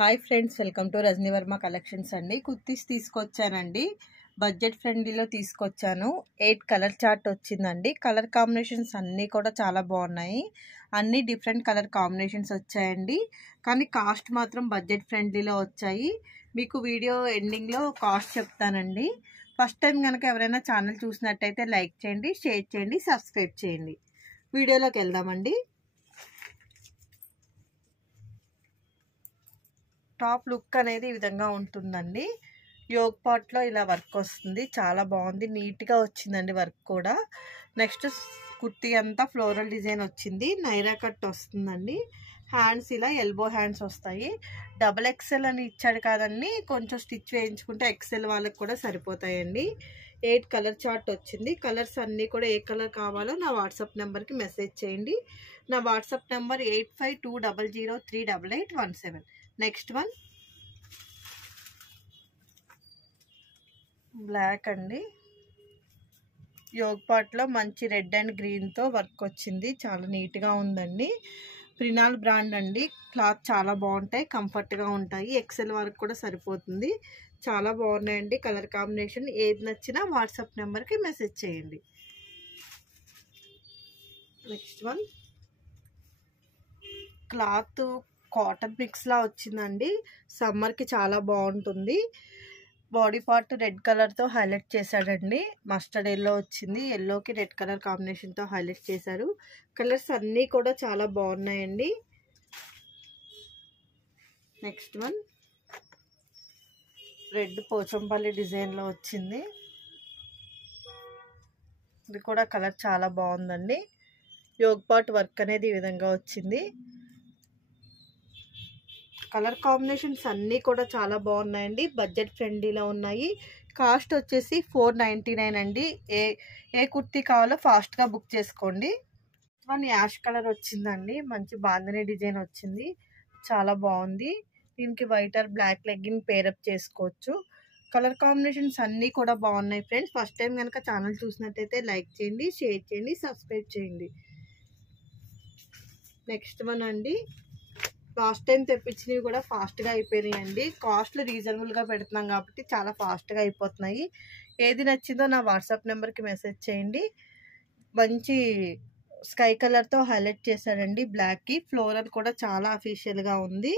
Hi friends, welcome to Rajani Varma collections అండి. కుర్తీస్ తీసుకొచ్చానండి. Budget ఫ్రెండ్లీలో తీసుకొచ్చాను. 8 కలర్ చార్ట్ వచ్చిందండి. కలర్ కాంబినేషన్స్ అన్నీ కూడా చాలా బాగున్నాయి. అన్నీ డిఫరెంట్ కలర్ కాంబినేషన్స్ వచ్చాయండి. కానీ కాస్ట్ మాత్రం బడ్జెట్ ఫ్రెండ్లీలో వచ్చాయి. మీకు వీడియో ఎండింగ్లో కాస్ట్ చెప్తానండి. ఫస్ట్ టైం కనుక ఎవరైనా ఛానల్ చూసినట్టయితే లైక్ చేయండి, షేర్ చేయండి, సబ్స్క్రైబ్ చేయండి. వీడియోలోకి వెళ్దామండి. టాప్ లుక్ అనేది ఈ విధంగా ఉంటుందండి. యోగ్ పార్ట్లో ఇలా వర్క్ వస్తుంది, చాలా బాగుంది, నీట్గా వచ్చిందండి వర్క్ కూడా. నెక్స్ట్ కుర్తీ అంతా ఫ్లోరల్ డిజైన్ వచ్చింది, నైరా కట్ వస్తుందండి. హ్యాండ్స్ ఇలా ఎల్బో హ్యాండ్స్ వస్తాయి. డబల్ ఎక్సెల్ అని ఇచ్చాడు కాదండి, కొంచెం స్టిచ్ వేయించుకుంటే ఎక్సెల్ వాళ్ళకి కూడా సరిపోతాయండి. 8 కలర్ చార్ట్ వచ్చింది. కలర్స్ అన్నీ కూడా ఏ కలర్ కావాలో నా వాట్సాప్ నెంబర్కి మెసేజ్ చేయండి. నా WhatsApp number 8520038817. Next one black అండి. యోగ్ పార్ట్లో మంచి రెడ్ అండ్ గ్రీన్తో వర్క్ వచ్చింది, చాలా నీట్గా ఉందండి. ప్రినాల్ బ్రాండ్ అండి. క్లాత్ చాలా బాగుంటాయి, కంఫర్ట్గా ఉంటాయి, ఎక్సెల్ వరకు కూడా సరిపోతుంది. చాలా బాగున్నాయండి కలర్ కాంబినేషన్. ఏది నచ్చినా వాట్సాప్ నెంబర్కి మెసేజ్ చేయండి. నెక్స్ట్ వన్ క్లాత్ కాటన్ మిక్స్లా వచ్చిందండి. సమ్మర్కి చాలా బాగుంటుంది. బాడీ పార్ట్ రెడ్ కలర్తో హైలైట్ చేశాడండి. మస్టర్డ్ ఎల్లో వచ్చింది, ఎల్లోకి రెడ్ కలర్ కాంబినేషన్తో హైలైట్ చేశారు. కలర్స్ అన్నీ కూడా చాలా బాగున్నాయండి. నెక్స్ట్ వన్ రెడ్ పోచంపల్లి డిజైన్లో వచ్చింది. ఇది కూడా కలర్ చాలా బాగుందండి. యోగ్ పార్ట్ వర్క్ అనేది ఈ విధంగా వచ్చింది. కలర్ కాంబినేషన్స్ అన్నీ కూడా చాలా బాగున్నాయండి, బడ్జెట్ ఫ్రెండ్లీలో ఉన్నాయి. కాస్ట్ వచ్చేసి 499 అండి. ఏ కుర్తీ కావాలో ఫాస్ట్గా బుక్ చేసుకోండి. వన్ యాష్ కలర్ వచ్చిందండి, మంచి బాందిని డిజైన్ వచ్చింది, చాలా బాగుంది. దీనికి white or black legging pair up చేసుకోవచ్చు. కలర్ కాంబినేషన్స్ అన్నీ కూడా బాగున్నాయి ఫ్రెండ్స్. ఫస్ట్ టైం కనుక ఛానల్ చూసినట్టయితే లైక్ చేయండి, షేర్ చేయండి, సబ్స్క్రైబ్ చేయండి. నెక్స్ట్ వన్ అండి. లాస్ట్ టైం తెప్పించినవి కూడా ఫాస్ట్గా అయిపోయినాయండి. కాస్ట్లు రీజనబుల్గా పెడుతున్నాం కాబట్టి చాలా ఫాస్ట్గా అయిపోతున్నాయి. ఏది నచ్చిందో నా వాట్సాప్ నెంబర్కి మెసేజ్ చేయండి. మంచి స్కై కలర్తో హైలైట్ చేశాడండి, బ్లాక్కి. ఫ్లోరల్ కూడా చాలా అఫీషియల్గా ఉంది,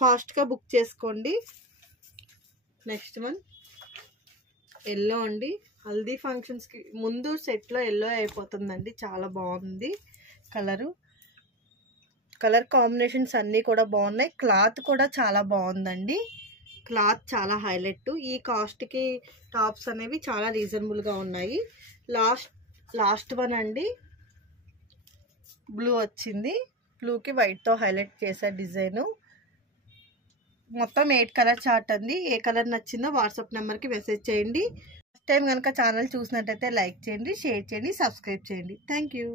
ఫాస్ట్గా బుక్ చేసుకోండి. నెక్స్ట్ వన్ ఎల్లో అండి. హల్దీ ఫంక్షన్స్కి ముందు సెట్లో ఎల్లో అయిపోతుందండి, చాలా బాగుంది కలరు. కలర్ కాంబినేషన్స్ అన్నీ కూడా బాగున్నాయి. క్లాత్ కూడా చాలా బాగుందండి, క్లాత్ చాలా హైలైట్. ఈ కాస్ట్కి టాప్స్ అనేవి చాలా రీజనబుల్గా ఉన్నాయి. లాస్ట్ వన్ అండి. బ్లూ వచ్చింది, బ్లూకి వైట్తో హైలైట్ చేసే డిజైను. మొత్తం 8 కలర్ చార్ట్ అండి. ఏ కలర్ నచ్చిందో వాట్సాప్ నెంబర్కి మెసేజ్ చేయండి. ఫస్ట్ టైం కనుక ఛానల్ చూసినట్టయితే లైక్ చేయండి, షేర్ చేయండి, సబ్స్క్రైబ్ చేయండి. Thank you.